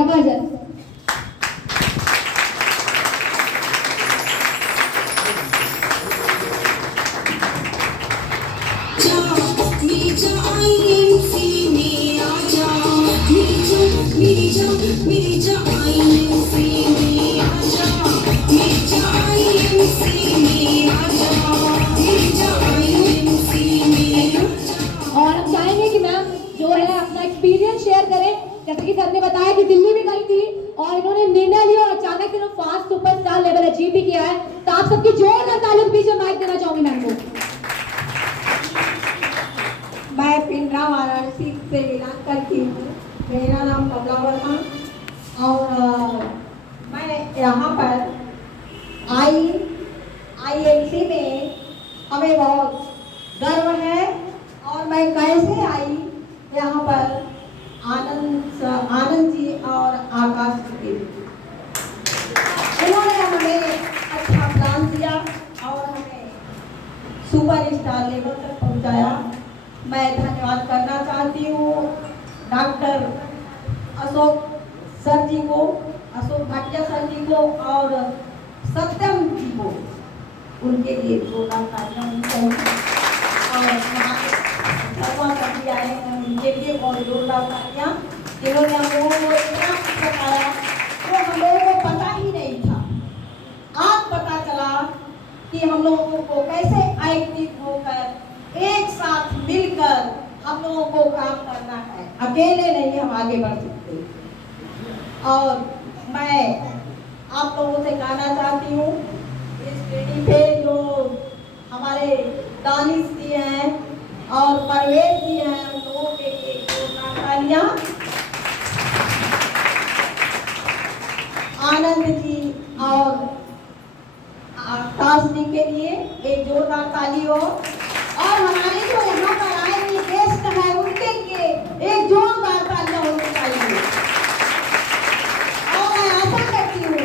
जबरदस्त। और हम चाहेंगे कि मैम जो है अपना एक्सपीरियंस शेयर करें। जैसे कि सर ने बताया कि दिल्ली भी गई थी और इन्होंने निर्णय लिया और अचानक से फास्ट सुपरस्टार लेवल अचीव भी किया है। तो आप सबकी जोरदार तालियों के पीछे माइक देना चाहूंगी मैम को। मैं पिंडरा वाराणसी से बिलोंग करती हूँ। मेरा नाम कमला वर्मा और मैं यहाँ पर आईएमसी में हमें बहुत गर्व है। और मैं कैसे आई यहाँ पर आनंद जी और आकाश जी, उन्होंने हमें अच्छा प्लान दिया और हमें सुपर स्टार लेवल तक पहुँचाया। मैं धन्यवाद करना चाहती हूँ डॉक्टर अशोक सर जी को, अशोक भाटिया सर जी को और सत्यम जी को। उनके लिए जोरदार तालियां होनी चाहिए। और शर्मा सर जी आए हैं, उनके लिए बहुत जोरदार तालियां, जिन्होंने हम लोगों को इतना बताया तो हम लोगों को पता ही नहीं था। आज पता चला कि हम लोगों को कैसे एकजुट होकर एक साथ मिलकर हम लोगों को काम करना है। अकेले नहीं हम आगे बढ़ सकते। और मैं आप लोगों से कहना चाहती हूँ इस पीढ़ी पे जो हमारे दानिश जी हैं और परवेज जी हैं, उन लोगों के लिए तालियां। आनंद जी और आकाश जी के लिए एक जोरदार ताली हो। और हमारे जो यहाँ पर आए हुए गेस्ट हैं उनके लिए एक जोरदार तालियां होनी चाहिए। और मैं आशा करती हूँ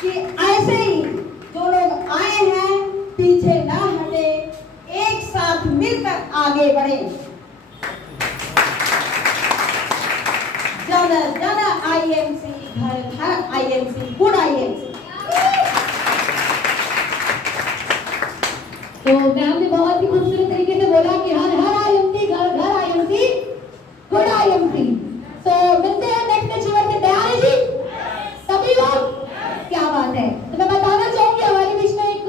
कि ऐसे ही जो लोग आए हैं पीछे न हटे, एक साथ मिलकर आगे बढ़े। जन जन आईएमसी, घर घर आईएमसी, गुड आईएमसी। तो मैम ने बहुत ही खूबसूरत तरीके से बोला कि हर हर आईएमसी, घर घर आईएमसी, गुड आईएमसी। तो मिलते हैं नेक्स्ट अचीवर से। तैयार है जी सभी लोग? क्या बात है। तो मैं बताना चाहूंगी हमारे बीच में एक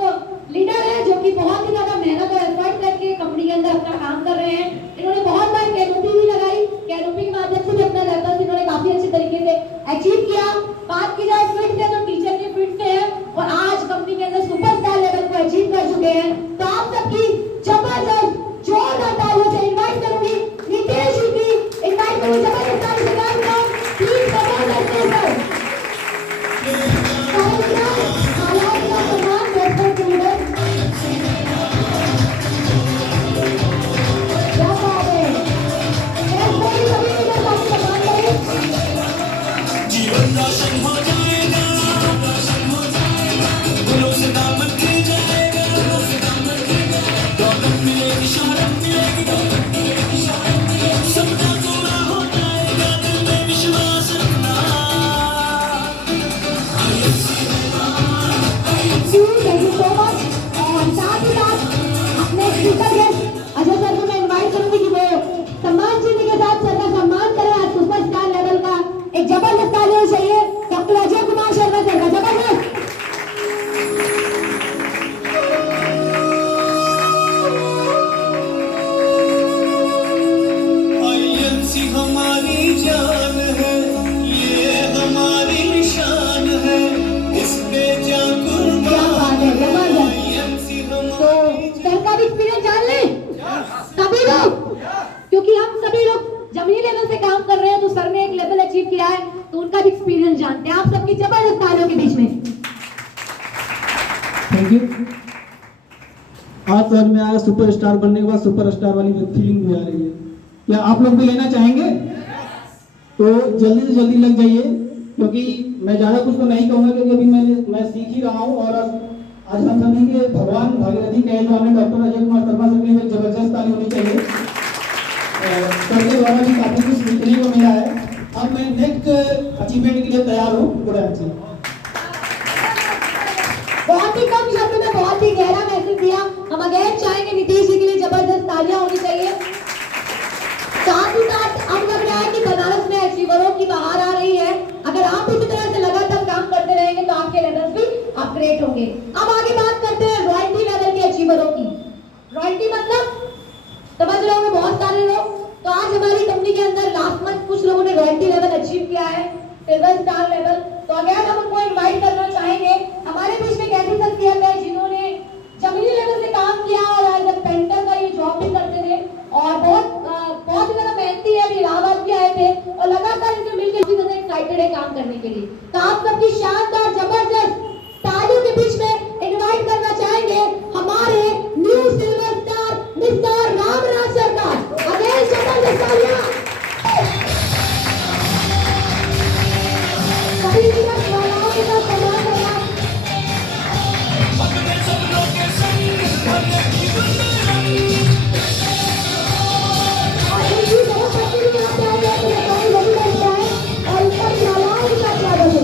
लीडर है जो कि बहुत ही ज्यादा मेहनत और एफर्ट करके कंपनी के अंदर अपना काम कर रहे हैं। इन्होंने बहुत बार कैनोपी भी लगाई, कैनोपी के माध्यम से भी अपना लेवल इन्होंने काफी अच्छे तरीके से अचीव किया। बात की जाए फिट से तो टीचर के फिट से है और आज कंपनी के अंदर सुपरस्टार लेवल को अचीव कर चुके हैं। तो आप सबकी जबरदस्त जोरदार तालियों से इनवाइट करूंगी नितेश जी की, इनवाइट करूंगी जबरदस्त ताली से गाइस को प्लीज जबरदस्त सर। क्योंकि हम सभी लोग जमीनी लेवल से काम कर रहे हैं तो सर ने एक लेवल अचीव किया है तो उनका भी एक्सपीरियंस जानते हैं। आप सबकी जबरदस्त तालियों के बीच में थैंक यू। आज समझ में आया सुपरस्टार बनने के बाद सुपरस्टार वाली फीलिंग भी आ रही है। क्या आप लोग भी लेना चाहेंगे? तो जल्दी से जल्दी लग जाइए क्योंकि मैं ज्यादा कुछ तो नहीं कहूंगा क्योंकि अभी मैं सीख ही रहा हूँ। और आज हम समझेंगे भगवान भागीरथी कहे जो हमें डॉक्टर अजय कुमार शर्मा सर के लिए जबरदस्त ताली होनी चाहिए। सर के द्वारा भी काफी कुछ सीखने को मिला है। अब मैं नेक्स्ट अचीवमेंट के लिए तैयार हूँ। गुड जी। बहुत ही कम शब्दों में बहुत ही गहरा मैसेज दिया। हम अगेन चाहेंगे नीतीश जी के लिए जबरदस्त तालियां होनी चाहिए। साथ ही साथ अब लग रहा है कि बनारस में अचीवरों की बहार आ रही है। अगर आप इसी तरह से लगातार काम करते रहेंगे तो आपके लेवल्स भी अपग्रेड होंगे। अब आगे बात करते हैं रॉयल्टी लेवल के अचीवरों की। रॉयल्टी मतलब समझ रहे होंगे बहुत सारे लोग। तो आज हमारी कंपनी के अंदर लास्ट मंथ कुछ लोगों ने रॉयल्टी लेवल अचीव किया है, सिल्वर स्टार लेवल। तो अगर हम उनको इनवाइट करना चाहेंगे। हमारे बीच में एक ऐसी शख्सियत है जिन्होंने जमीनी लेवल से काम किया और एज अ पेंटर का ये जॉब भी करते थे और बहुत ज्यादा मेहनती है। अभी इलाहाबाद भी आए थे और लगातार इनसे मिलकर काफी ज्यादा एक्साइटेड है काम करने के लिए। तो आप सबकी शानदार जबरदस्त तालियों के बीच में इनवाइट करना चाहेंगे हमारे new silver star mister Ramraj सरकार। अगेन जबरदस्त तालियां। सभी लीडर्स वालों के साथ सम्मान करना। और एक चीज बहुत अच्छी भी यहाँ पे आई है तो मैं कहीं नहीं करता है और इसका भी आवाज का स्वागत है।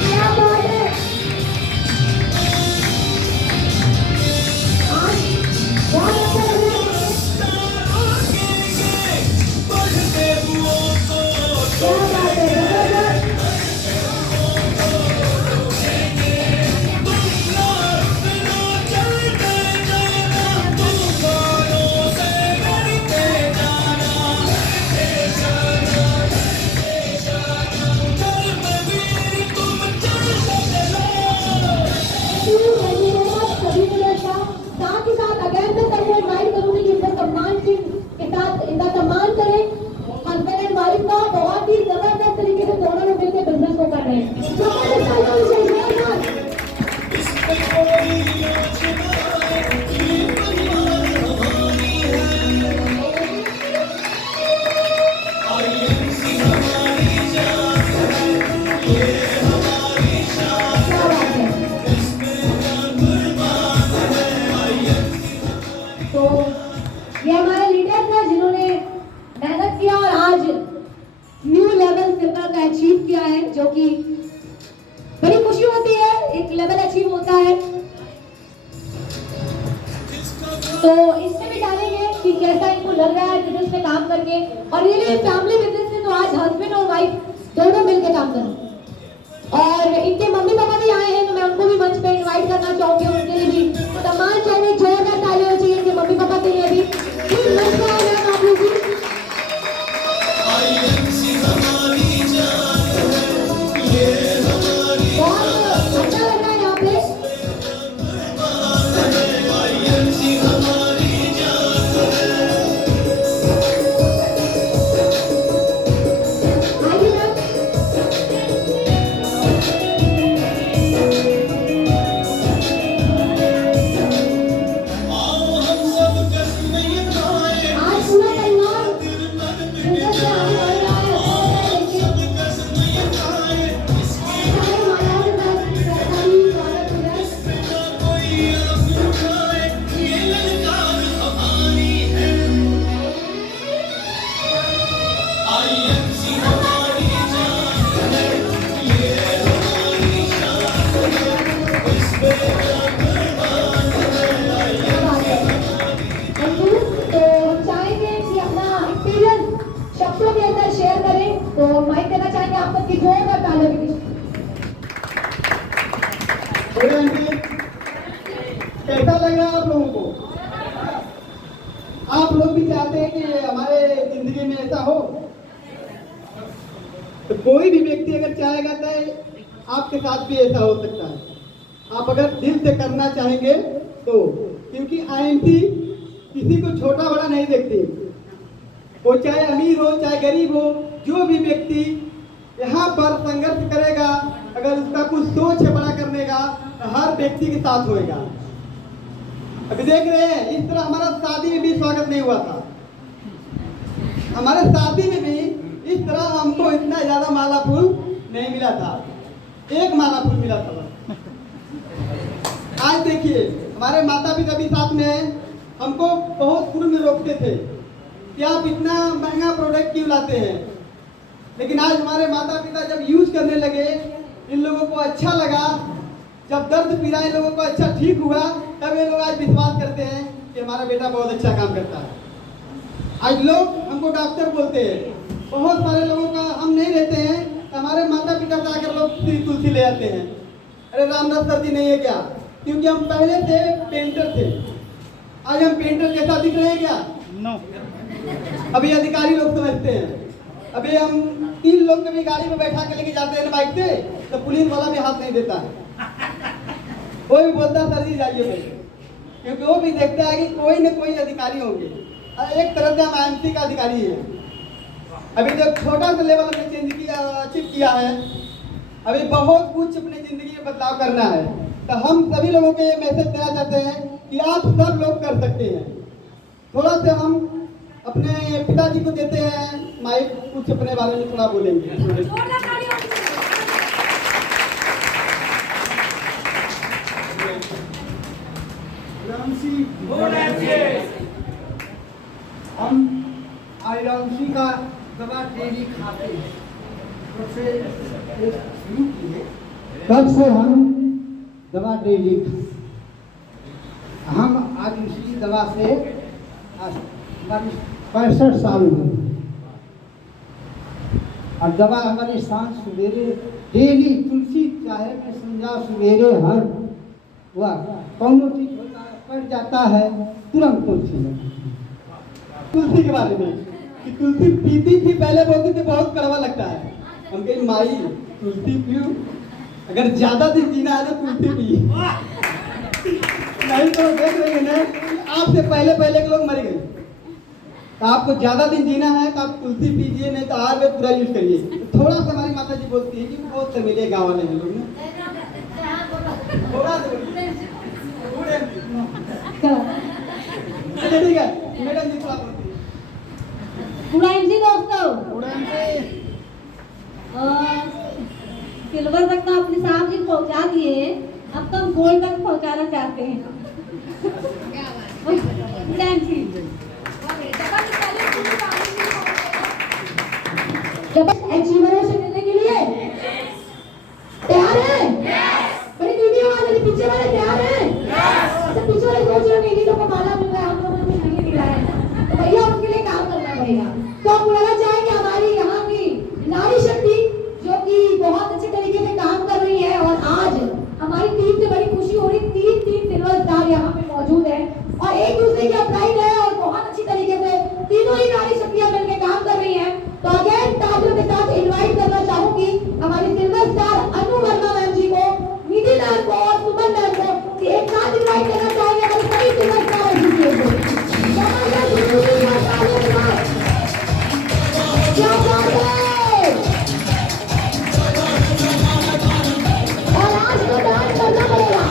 क्या बात है। आज बहुत अच्छा लग रहा है। क्या बात है, जबरदस्त। सभी को लड़का साथ ही साथ अगेन मैं सबको इनवाइट करूंगी कि इनका सम्मान के साथ इनका सम्मान करें। हस्बैंड एंड वाइफ का बहुत ही जबरदस्त तरीके से दोनों लोग मिलकर बिजनेस को कर रहे हैं। जबरदस्त तालियां होनी चाहिए यार। क्या बात है। तो ये हमारे लीडर्स हैं जिन्होंने मेहनत किया और आज न्यू लेवल सिल्वर का अचीव किया है, जो कि बड़ी खुशी होती है। एक लेवल अचीव होता है तो इससे भी जानेंगे कि कैसा इनको लग रहा है बिजनेस में काम करके। और ये फैमिली बिजनेस है तो आज हस्बैंड और वाइफ दोनों मिलकर काम करें। और इनके मम्मी पापा भी आए हैं तो मैं उनको भी मंच पे इनवाइट करना चाहूंगी। उनके लिए भी सम्मान चाहिए, जोरदार तालियां होनी चाहिए इनके मम्मी पापा के लिए भी। मंच पे आ रहे हैं आप लोग भी। बहुत अच्छा लग रहा है यहाँ पे। आइए मैम। आज पूरा परिवार बिजनेस से आने वाला है और देखिए सारे मालाओं के साथ सरकारी स्वागत हो रहा है। क्या बात है। Thank you. तो हम चाहेंगे कि अपना एक्सपीरियंस शब्दों के अंदर शेयर करें। तो माइक देना चाहेंगे आप सबकी जोरदार तालियों के बीच। कैसा लग रहा है आप लोगों को? आप लोग भी चाहते हैं कि हमारे जिंदगी में ऐसा हो? तो कोई भी व्यक्ति अगर चाहेगा तो आपके साथ भी ऐसा हो सकता है। आप अगर दिल से करना चाहेंगे तो, क्योंकि आईएमसी किसी को छोटा बड़ा नहीं देखती। वो चाहे अमीर हो चाहे गरीब हो, जो भी व्यक्ति यहाँ पर संघर्ष करेगा, अगर उसका कुछ सोच है बड़ा करने का, तो हर व्यक्ति के साथ होएगा। अभी देख रहे हैं इस तरह हमारा शादी में भी स्वागत नहीं हुआ था। हमारे शादी में भी इस तरह हमको इतना ज्यादा माला फूल नहीं मिला था। एक माला फूल मिला था बस। आज देखिए हमारे माता पिता भी साथ में हैं। हमको बहुत शुरू में रोकते थे कि आप इतना महंगा प्रोडक्ट क्यों लाते हैं, लेकिन आज हमारे माता पिता जब यूज करने लगे, इन लोगों को अच्छा लगा, जब दर्द पीड़ा इन लोगों को अच्छा ठीक हुआ, तब ये लोग आज विश्वास करते हैं कि हमारा बेटा बहुत अच्छा काम करता है। आज लोग हमको डॉक्टर बोलते हैं, बहुत सारे लोगों का हम नहीं रहते हैं, हमारे माता पिता से आकर लोग तुलसी ले आते हैं। अरे रामदास सर जी नहीं है क्या? क्योंकि हम पहले से पेंटर थे, आज हम पेंटर जैसा दिख रहे हैं क्या? नो। अभी अधिकारी लोग समझते हैं। अभी हम 3 लोग कभी गाड़ी में बैठा के लेके जाते हैं बाइक से, तो पुलिस वाला भी हाथ नहीं देता है, वो भी बोलता है सर जी जाइए पहले, क्योंकि वो भी देखता है कि कोई न कोई अधिकारी होंगे। एक तरह से हम IMC का अधिकारी है। अभी जो छोटा सा लेवल हमने चेंज किया, अचीव किया है, अभी बहुत कुछ अपनी जिंदगी में बदलाव करना है। तो हम सभी लोगों को ये मैसेज देना चाहते हैं कि आप सब लोग कर सकते हैं। थोड़ा सा हम अपने पिताजी को देते हैं माइक, कुछ अपने बारे में थोड़ा बोलेंगे। हम आईरामसी का दवा डेली खाते हैं। कब से हम दवा डेली खाते, हम आज इसी दवा से 65 साल में, और दवा हमारी सांस सवेरे डेली तुलसी चाहे में समझा सवेरे हर हुआ कौनो चीज होता है, पड़ जाता है तुरंत तुलसी के बारे में कि तुलसी पीती थी, पहले बोलती थी बहुत कड़वा लगता है। हम कहीं माई तुलसी पियो, अगर ज्यादा दिन जीना है तो तुलसी पी, नहीं तो देख रहे हैं ना आपसे पहले के लोग मर गए। तो आपको ज्यादा दिन जीना है तो आप तुलसी पीजिए, नहीं तो आयुर्वेद पूरा यूज करिए। तो थोड़ा सा हमारी माता जी बोलती है कि बहुत मिले गाँव वाले हैं लोग ना, थोड़ा ठीक है मैडम जी थोड़ा बोलती जी दोस्तों, सिल्वर तक तो अपने साहब जी पहुंचा दिए, अब तो हम गोल्ड तक पहुंचाना चाहते हैं। अचीवरों से मिलने के लिए तैयार है? बड़ी वीडियो वाले पीछे वाले तैयार है? अच्छा पीछे वाले सोच रहे हैं तो माला मिल रहा है, हम लोगों को नहीं मिल रहा है, तो भैया उनके लिए काम करना पड़ेगा। तो हम बुलाना चाहेंगे हमारी यहाँ की नारी शक्ति जो कि बहुत अच्छे तरीके से काम कर रही है, और आज हमारी टीम से बड़ी खुशी हो रही, 3 सिल्वर स्टार यहाँ पे मौजूद है और एक दूसरे के अप्लाइड है और बहुत अच्छी तरीके से तीनों ही नारी शक्तियां मिलकर काम कर रही हैं। तो अगेन तालियों के साथ इनवाइट करना चाहूंगी हमारी सिल्वर स्टार अनु वर्मा मैम जी को, निधि मैम को और सुमन मैम को, कि एक साथ इनवाइट करना चाहेंगे हमारे सभी सिल्वर स्टार एसोसिएशन को। क्या बात है, और आज तो डांस करना पड़ेगा।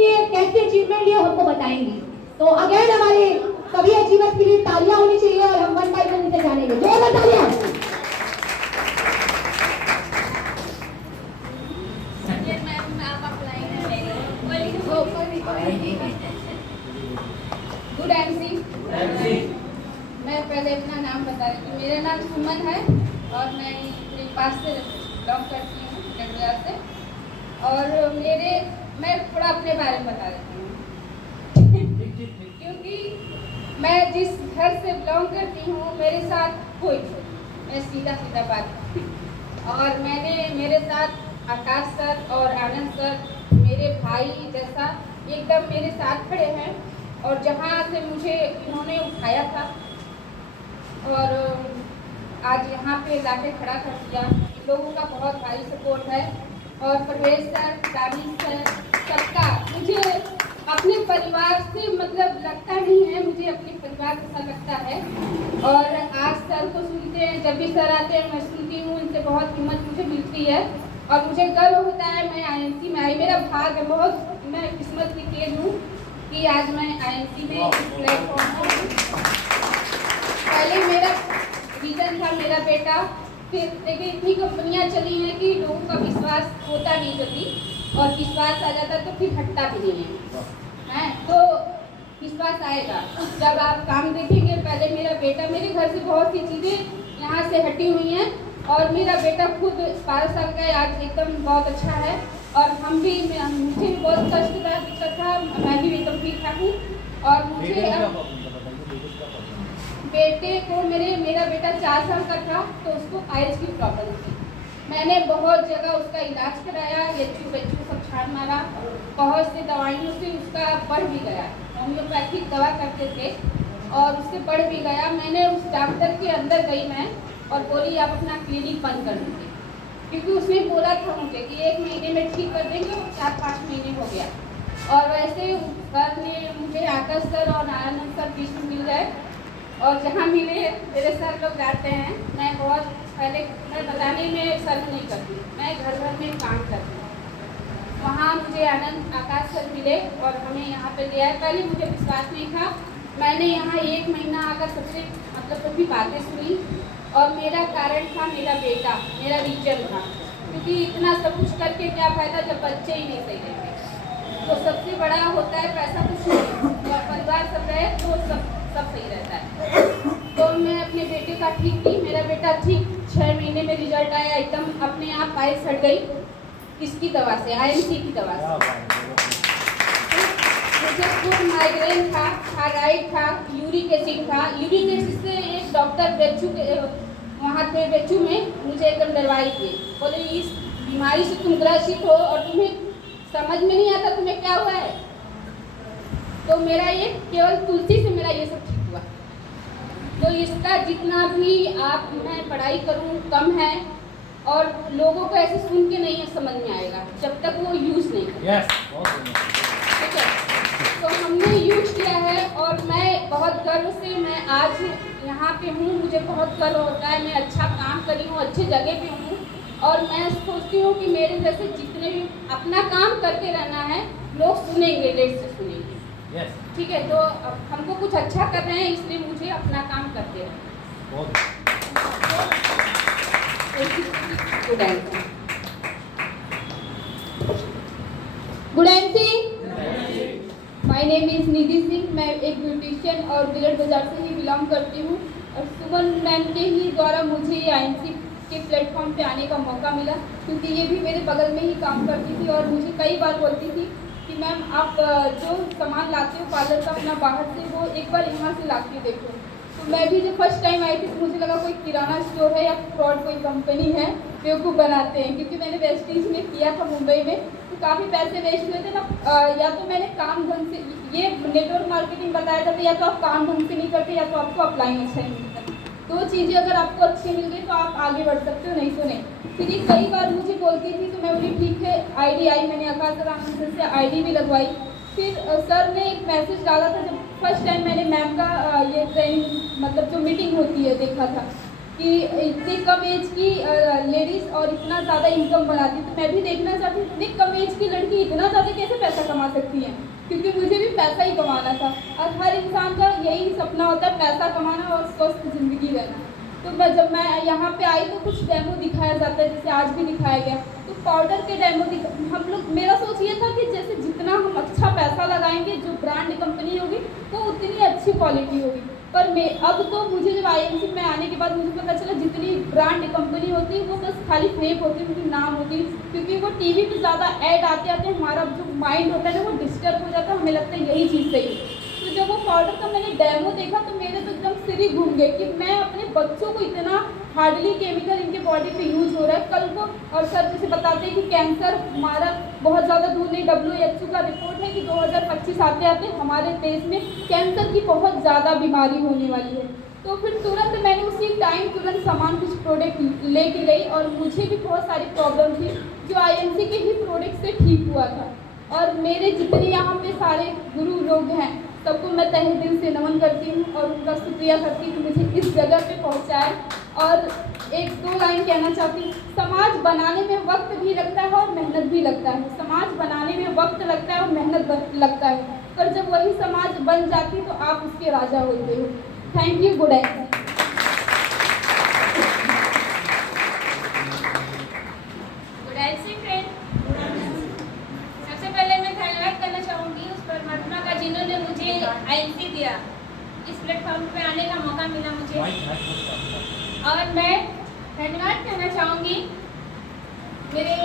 ये कैसे अचीवमेंट ये हमको बताएंगी। तो अगेन हमारे सभी अचीवर्स के लिए तालियां होनी चाहिए और हम 1 बाय 1 इनसे जानेंगे। जोरदार तालियां। Good MC. मैं पहले अपना नाम बता रही हूँ। मेरा नाम सुमन है और मैं नेपाल से बिलोंग करती हूँ, नडियाद से। और मैं थोड़ा अपने बारे में बता देती हूँ क्योंकि मैं जिस घर से बिलोंग करती हूँ मेरे साथ कोई नहीं, मैं सीधा सीधा बात। और मेरे साथ आकाश सर और आनंद सर मेरे भाई जैसा एकदम मेरे साथ खड़े हैं। और जहाँ से मुझे इन्होंने उठाया था और आज यहाँ पे लाके खड़ा कर दिया, इन लोगों का बहुत भारी सपोर्ट है। और परवेज सर, दानिश सर, सबका मुझे अपने परिवार से मतलब लगता नहीं है, मुझे अपने परिवार जैसा लगता है। और आज सर को सुनते हैं, जब भी सर आते हैं मैं सुनती हूँ, इनसे बहुत हिम्मत मुझे मिलती है और मुझे गर्व होता है मैं INC में आई। मेरा भाग्य है, बहुत मैं किस्मत की तेज हूँ कि आज मैं INC में इस प्लेटफॉर्म पर। पहले मेरा रीजन था मेरा बेटा, फिर देखिए इतनी कंपनियां चली हैं कि लोगों का विश्वास होता नहीं जल्दी, और विश्वास आ जाता तो फिर हटता भी नहीं है। तो विश्वास आएगा जब आप काम देखेंगे। पहले मेरा बेटा, मेरे घर से बहुत सी चीज़ें यहाँ से हटी हुई हैं और मेरा बेटा खुद 12 साल का है, आज एकदम बहुत अच्छा है। और मुझे भी बहुत कष्ट था, दिक्कत था, मैं भी एकदम ठीक ठाक हूँ। और मुझे बेटे को मेरा बेटा 4 साल का था तो उसको पाइल्स की प्रॉब्लम थी। मैंने बहुत जगह उसका इलाज कराया, यच्चू सब छान मारा, बहुत से दवाइयों से उसका बढ़ भी गया। होम्योपैथिक दवा करते थे और उससे बढ़ भी गया। मैंने उस डॉक्टर के अंदर गई मैं और बोली आप अपना क्लिनिक बंद कर दीजिए, क्योंकि उसने बोला था मुझे कि 1 महीने में ठीक कर देंगे, 4-5 महीने हो गया। और वैसे सर ने मुझे आकाश सर और आनंद सर बीच में मिल गए और जहाँ मिले मेरे सर लोग गाते हैं। मैं बहुत पहले मैं बताने में शर्म नहीं करती, मैं घर घर में काम करती हूँ। वहाँ मुझे आनंद आकाश सर मिले और हमें यहाँ पे ले आए। पहले मुझे विश्वास नहीं था, मैंने यहाँ 1 महीना आकर सबसे मतलब सभी बातें सुनी और मेरा कारण था मेरा बेटा, मेरा रीजन था। क्योंकि इतना सब कुछ करके क्या फ़ायदा जब बच्चे ही नहीं सही रहते। तो सबसे बड़ा होता है पैसा कुछ नहीं, परिवार सब रहे तो सब सही रहता है। तो मैं अपने बेटे का ठीक की, मेरा बेटा ठीक 6 महीने में रिजल्ट आया, एकदम अपने आप पाइल्स हट गई। किसकी दवा से? INC की दवा से। मुझे खुद माइग्रेन था, थायराइड था, यूरिक एसिड था। यूरिक एसिड से एक डॉक्टर बेचू के वहाँ थे बेचू में, मुझे एकदम डरवाई थी, बोले इस बीमारी से तुम ग्रसित हो और तुम्हें समझ में नहीं आता तुम्हें क्या हुआ है। तो मेरा ये केवल तुलसी से मेरा ये सब ठीक हुआ। तो इसका जितना भी मैं पढ़ाई करूं कम है और लोगों को ऐसे सुन के नहीं समझ में आएगा जब तक वो यूज नहीं करते। ठीक है, तो हमने यूज किया है और मैं बहुत गर्व से मैं आज यहाँ पे हूँ। मुझे बहुत गर्व होता है, मैं अच्छा काम करी हूँ, अच्छी जगह पे हूँ और मैं सोचती हूँ कि मेरे जैसे जितने भी अपना काम करते रहना है, लोग सुनेंगे, लेट से सुनेंगे। ठीक है, तो अब हमको कुछ अच्छा कर रहे हैं इसलिए मुझे अपना काम करते रहना। Good MC. My name is Nidhi Singh. मैं एक ब्यूटिशियन और बिलट बाजार से ही बिलोंग करती हूँ और सुमन मैम के ही द्वारा मुझे INC के प्लेटफॉर्म पे आने का मौका मिला, क्योंकि ये भी मेरे बगल में ही काम करती थी और मुझे कई बार बोलती थी कि मैम आप जो सामान लाते हो पार्लर का अपना बाहर से, वो एक बार यहाँ से ला के देखो। तो मैं भी जब फर्स्ट टाइम आई थी तो मुझे लगा कोई किराना स्टोर है या फ्रॉड कोई कंपनी है, बेवकूफ़ बनाते हैं। क्योंकि मैंने वेस्टीज में किया था मुंबई में, तो काफ़ी पैसे वेस्ट हुए थे ना। या तो मैंने काम ढंग से, ये नेटवर्क मार्केटिंग बताया था, या तो आप काम ढंग से नहीं करते या तो आपको अप्लाई अच्छा नहीं मिलता। 2 चीज़ें अगर आपको अच्छी मिल गई तो आप आगे बढ़ सकते हो, नहीं तो नहीं। फिर ये कई बार मुझे बोलती थी तो मैं बोली ठीक है, ID आई, मैंने आकाश सर आनंद सर से ID भी लगवाई। फिर सर ने एक मैसेज डाला था जब फर्स्ट टाइम मैंने मैम का ये ट्रेनिंग मतलब जो मीटिंग होती है देखा था, कि इतनी कम एज की लेडीज़ और इतना ज़्यादा इनकम बनाती है, तो मैं भी देखना चाहती हूँ इतनी कम एज की लड़की इतना ज़्यादा कैसे पैसा कमा सकती है, क्योंकि मुझे भी पैसा ही कमाना था और हर इंसान का यही सपना होता है, पैसा कमाना और स्वस्थ ज़िंदगी रहना। तो जब मैं यहाँ पे आई तो कुछ डेमो दिखाया जाता है, जैसे आज भी दिखाया गया, तो पाउडर के डेमो हम लोग, मेरा सोच ये था कि जैसे जितना हम अच्छा पैसा लगाएंगे, जो ब्रांड कंपनी होगी वो उतनी अच्छी क्वालिटी होगी। पर मैं अब तो मुझे जब IMC में आने के बाद मुझे पता चला जितनी ब्रांड कंपनी होती है वो बस खाली फेक होती है, उनकी नाम होती है, क्योंकि वो टीवी पे ज़्यादा ऐड आते आते हमारा जो माइंड होता है ना वो डिस्टर्ब हो जाता है, हमें लगता है यही चीज़ सही है। तो जब वो पाउडर का मैंने डेमो देखा तो मेरे तो एकदम सिर ही घूम गए कि मैं अपने बच्चों को इतना हार्डली केमिकल इनके बॉडी पे यूज हो रहा है कल को, और सर जैसे बताते हैं कि कैंसर हमारा बहुत ज़्यादा दूर नहीं, WHO का रिपोर्ट है कि 2025 आते आते हमारे देश में कैंसर की बहुत ज़्यादा बीमारी होने वाली है। तो फिर तुरंत मैंने उसी टाइम तुरंत सामान कुछ प्रोडक्ट लेके गई और मुझे भी बहुत सारी प्रॉब्लम थी जो IMC के ही प्रोडक्ट से ठीक हुआ था। और मेरे जितने यहाँ पे सारे गुरु लोग हैं सबको मैं तहे दिल से नमन करती हूँ और उनका शुक्रिया करती हूँ कि मुझे इस जगह पे पहुँचाए। और एक दो लाइन कहना चाहती हूँ, समाज बनाने में वक्त भी लगता है और मेहनत भी लगता है। समाज बनाने में वक्त लगता है और मेहनत लगता है, पर जब वही समाज बन जाती है तो आप उसके राजा होते हो। Thank you, good night. Good night friend. सबसे पहले मैं धन्यवाद करना चाहूँगी उस परमात्मा का जिन्होंने मुझे IMC दिया, इस प्लेटफॉर्म पे आने का मौका मिला मुझे। और मैं धन्यवाद करना चाहूँगी मेरे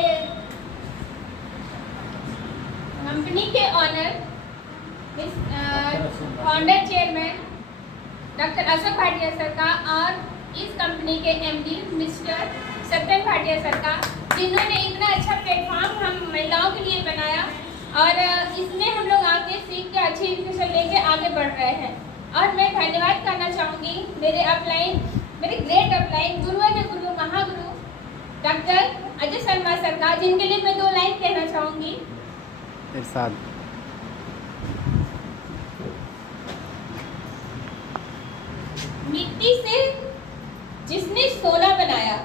कंपनी के owner, founder chairman doctor Ashok Bhatia sir का, और इस कंपनी के MD mister Satyan Bhatia sir का, जिन्होंने इतना अच्छा प्लेटफॉर्म हम महिलाओं के लिए बनाया और इसमें हम लोग आगे सीख के अच्छी एजुकेशन लेके आगे बढ़ रहे हैं। और मैं धन्यवाद करना चाहूँगी मेरे अपलाइन, मेरे ग्रेट अपलाइन, गुरुओं के गुरु, महागुरु डॉक्टर अजय शर्मा सर का, जिनके लिए मैं दो लाइन कहना चाहूँगी। मिट्टी से जिसने सोना बनाया,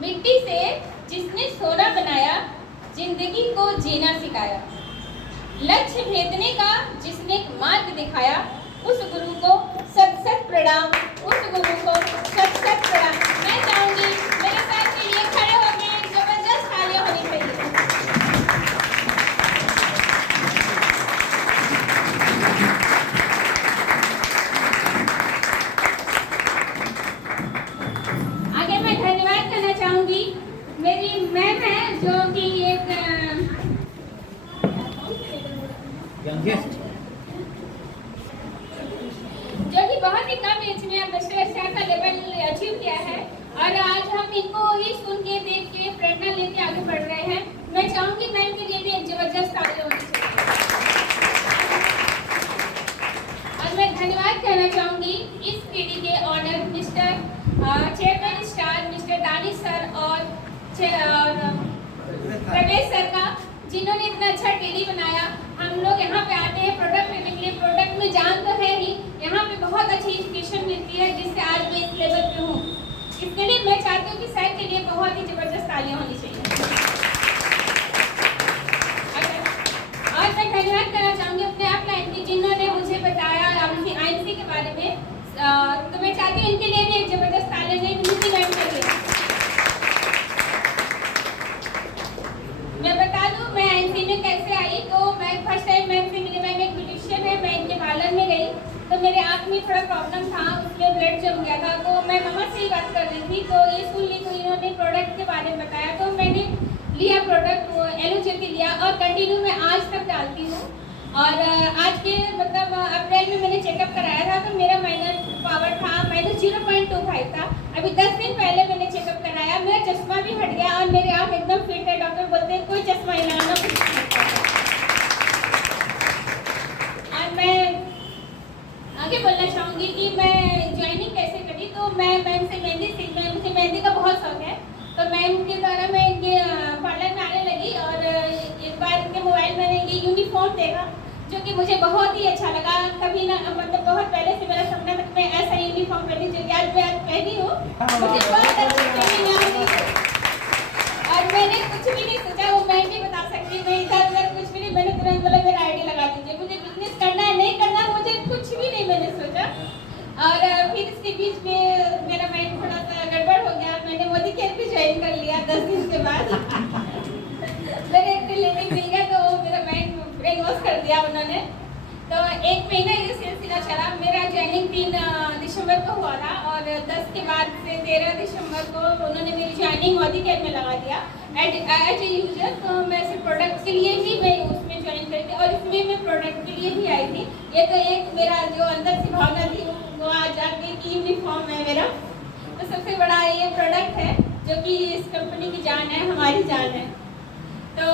मिट्टी से जिसने सोना बनाया, जिंदगी को जीना सिखाया, लक्ष्य भेदने का जिसने मार्ग दिखाया, उस गुरु को सत सत प्रणाम, उस गुरु को सत सत प्रणाम। मैं चाहूंगी मेरे साथ चलिए खड़े होकर जबरदस्त तालियां होनी चाहिए। आगे मैं धन्यवाद करना चाहूंगी मेरी मैम है जो कि एक जो कि बहुत ही कम एज में एम्बेसडर स्टार का लेवल अचीव किया है, और आज हम इनको ही सुन के देख के प्रेरणा लेके आगे बढ़ रहे हैं। मैं चाहूंगी मैम के लिए भी एक जबरदस्त ताली होनी चाहिए। और मैं धन्यवाद कहना चाहूंगी इस पीढ़ी के owner mister chairman star mister Danish sir और प्रवेश सर का, जिन्होंने इतना अच्छा टीडी बनाया। हम लोग यहाँ पे आते हैं प्रोडक्ट लेने के लिए, प्रोडक्ट में जान तो है ही, यहाँ पे बहुत अच्छी एजुकेशन मिलती है जिससे आज मैं इस लेवल पे हूँ। इसके लिए मैं चाहती हूँ कि सर के लिए बहुत ही जबरदस्त तालियां होनी चाहिए। और मैं धन्यवाद करना चाहूँगी अपने आप लाइन की, जिन्होंने मुझे बताया IMC के बारे में, तो मैं चाहती हूँ इनके लिए भी एक जबरदस्त तालियां मिलती मैम के लिए। मैं बता दूं मैं IMC में कैसे आई। तो मैं फर्स्ट टाइम मैम से मिली, मैम एक ब्यूटिशियन है, मैं इनके पार्लर में गई तो मेरे आँख में थोड़ा प्रॉब्लम था, उसमें ब्लड जम गया था। तो मैं मम्मा से ही बात कर रही थी, तो ये सुन ली, तो इन्होंने प्रोडक्ट के बारे में बताया, तो मैंने लिया प्रोडक्ट, वो एलोजेटी लिया और कंटिन्यू मैं आज तक डालती हूँ। और आज के मतलब अप्रैल में मैंने चेकअप कराया था तो मेरा माइनस पावर था, माइनस 0.25 था। अभी 10 दिन पहले मैंने चेकअप कराया, मेरा चश्मा भी हट गया और मेरी आँख एकदम फिट है। डॉक्टर बोलते हैं कोई चश्मा ही लगाना, कुछ नहीं करना। और मैं आगे बोलना चाहूँगी कि मैं ज्वाइनिंग कैसे करी। तो मैं मैम से मेहंदी सीख रही, मुझे मेहंदी का बहुत शौक है, तो मैम के द्वारा मैं इनके पार्लर में आने लगी। और एक बार इनके मोबाइल में ये यूनिफॉर्म देखा जो कि मुझे बहुत ही अच्छा लगा। कभी ना मतलब बहुत पहले से मेरा सपना था कि मैं ऐसा यूनिफॉर्म पहनी, जो कि आज मैं पहनी हूँ। मुझे बहुत अच्छी ट्रेनिंग आ रही है और मैंने कुछ भी नहीं सोचा, वो मैं भी बता सकती हूँ, मैं इधर उधर कुछ भी नहीं, मैंने तुरंत बोला मेरा आईडी लगा दीजिए, मुझे बिजनेस करना है, नहीं करना है, मुझे कुछ भी नहीं मैंने सोचा। और फिर इसके बीच में मेरा माइंड थोड़ा सा गड़बड़ हो गया, मैंने मोदी केयर भी ज्वाइन कर लिया 10 दिन के बाद। मेरे एक रिलेटिव मिल गया तो मेरा माइंड ब्रेन वॉश कर दिया उन्होंने। तो 1 महीना ये सिलसिला चला। मेरा ज्वाइनिंग 3 दिसंबर को हुआ था और 10 के बाद से 13 दिसंबर को उन्होंने मेरी ज्वाइनिंग मोदी केयर में लगा दिया एज ए यूजर। तो मैं सिर्फ प्रोडक्ट के लिए ही मैं उसमें ज्वाइन करी थी और इसमें मैं प्रोडक्ट के लिए ही आई थी। ये तो एक मेरा जो अंदर से भावना थी वो आज आ गई कि यूनिफॉर्म है मेरा। तो सबसे बड़ा ये प्रोडक्ट है जो कि इस कंपनी की जान है, हमारी जान है। तो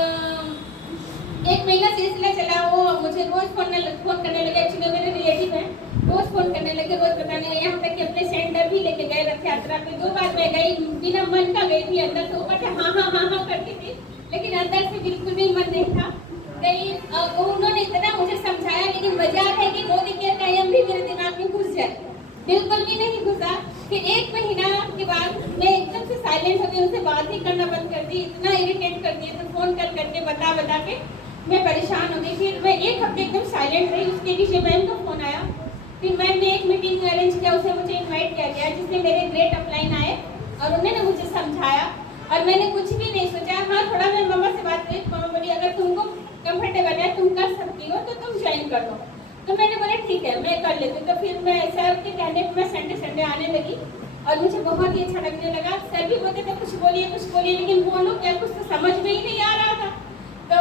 1 महीना सिलसिला चला। वो मुझे रोज फोन करने लगे, एक्चुअली मेरे रिलेटिव हैं, रोज फोन करने लगे, रोज बताने लगे, यहाँ तक कि अपने सेंटर भी लेके गए रथ यात्रा पे। 2 बार मैं गई, बिना मन का गई थी, अंदर से ऊपर से हाँ करती थी, लेकिन अंदर से बिल्कुल भी मन नहीं था। कहीं उन्होंने इतना मुझे समझाया, लेकिन मजाक है कि मोदी केयर का एम भी मेरे दिमाग में घुस जाए, बिल्कुल भी नहीं घुसा। फिर 1 महीना के बाद मैं एकदम से साइलेंट हो गई, उनसे बात ही करना बंद कर दी, इतना इरिटेट कर दिया, तो फोन करके बता के मैं परेशान हो गई। फिर मैं 1 हफ्ते एकदम साइलेंट रही। उसके पीछे मैम का फोन आया, फिर मैम ने एक मीटिंग अरेंज किया, उसे मुझे इनवाइट किया गया, जिसमें मेरे ग्रेट अपलाइन आए और उन्होंने मुझे समझाया और मैंने कुछ भी नहीं सोचा। हाँ, थोड़ा मैं मम्मा से बात करी, मम्मा बोली अगर तुमको कंफर्टेबल है, तुम कर सकती हो तो तुम ज्वाइन कर दो। तो मैंने बोला ठीक है, मैं कर लेती हूँ। तो फिर मैं सर के कहने पर मैं संडे आने लगी और मुझे बहुत ही अच्छा लगने लगा। सर भी बोलते थे कुछ बोलिए, लेकिन बोलो क्या, कुछ तो समझ में ही नहीं आ रहा था। तो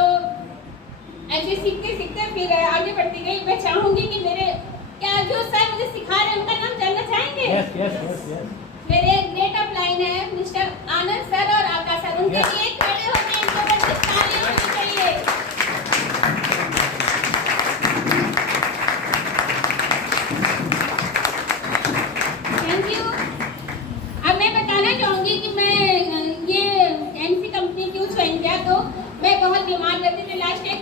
ऐसे सीखते फिर आगे बढ़ती गई। मैं चाहूंगी कि मेरे क्या जो सर मुझे सिखा रहे हैं उनका नाम जानना चाहेंगे? yes. मेरे ग्रेट अपलाइन है मिस्टर आनंद सर और आकाश सर, उनके लिए खड़े होकर इनको बस तालियां होनी चाहिए। Thank you. अब मैं बताना चाहूंगी कि मैं ये एनसी कंपनी क्यों ज्वाइन किया। तो मैं बहुत बीमार रहती थी, लास्ट 1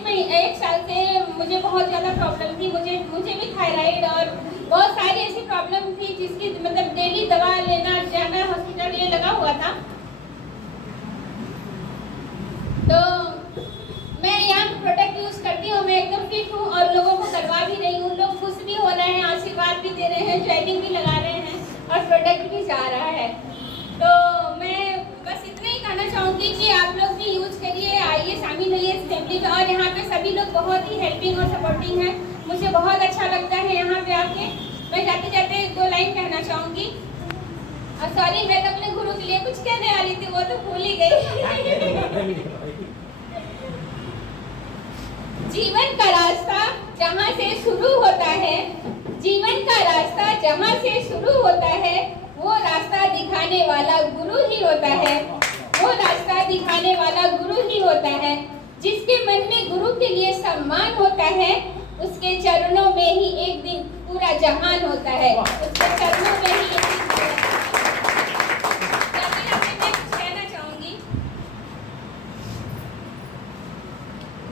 साल से मुझे बहुत ज़्यादा प्रॉब्लम थी। मुझे भी थायराइड और बहुत सारी ऐसी प्रॉब्लम थी जिसकी मतलब डेली दवा लेना जाना हॉस्पिटल ये लगा हुआ था। तो मैं यहाँ प्रोडक्ट यूज़ करती हूँ, मैं एकदम फिट हूँ और लोगों को करवा भी रही हूँ। लोग खुश भी हो रहे हैं, आशीर्वाद भी दे रहे हैं, ज्वाइनिंग भी लगा रहे हैं और प्रोडक्ट भी जा रहा है। तो मैं बस इतना ही कहना चाहूँगी कि आप लोग भी यूज करिए, आइए शामिल होइए इस फैमिली में। और यहाँ पे सभी लोग बहुत ही हेल्पिंग और सपोर्टिंग हैं, मुझे बहुत अच्छा लगता है यहाँ पे आके। मैं जाते जाते 2 लाइन कहना चाहूँगी। और सॉरी, मैं तो अपने गुरु के लिए कुछ कहने वाली थी, वो तो भूल ही गई। जीवन का रास्ता जहाँ से शुरू होता है, जीवन का रास्ता जहाँ से शुरू होता है, वो रास्ता दिखाने वाला गुरु ही होता है। वो रास्ता दिखाने वाला गुरु ही होता है। जिसके मन में गुरु के लिए सम्मान होता है, उसके चरणों में ही एक दिन पूरा जहान होता है। उसके चरणों में ही एक दिन मैं कुछ कहना चाहूंगी।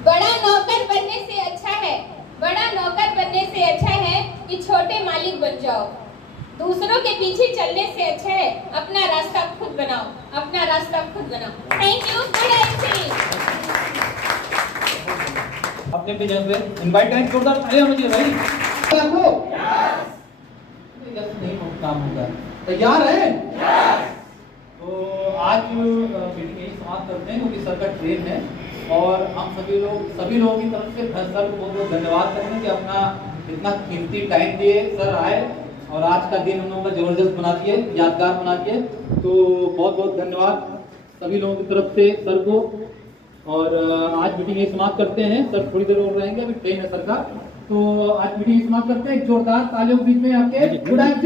बड़ा नौकर बनने से अच्छा है कि छोटे मालिक बन जाओ। दूसरों के पीछे चलने से अच्छा है अपना रास्ता खुद बनाओ, अपना रास्ता खुद बनाओ। Thank you. अपने पेज पे इनवाइट करें, जोरदार तालियां बजाइए भाई। आपको नहीं काम होगा, तैयार है? तो आज मीटिंग यही समाप्त करते हैं क्योंकि सर का ट्रेन है और हम सभी लोगों की तरफ से सर को बहुत धन्यवाद करेंगे कि अपना इतना कीमती टाइम दिए, सर आए और आज का दिन हम लोगों का जबरदस्त बना दिए, यादगार बना दिए। तो बहुत बहुत धन्यवाद सभी लोगों की तरफ से सर को। और आज मीटिंग यही समाप्त करते हैं। सर थोड़ी देर और रहेंगे, अभी ट्रेन है सर का। तो आज मीटिंग समाप्त करते हैं। एक जोरदार तालियों के बीच में आपके गुड नाइट।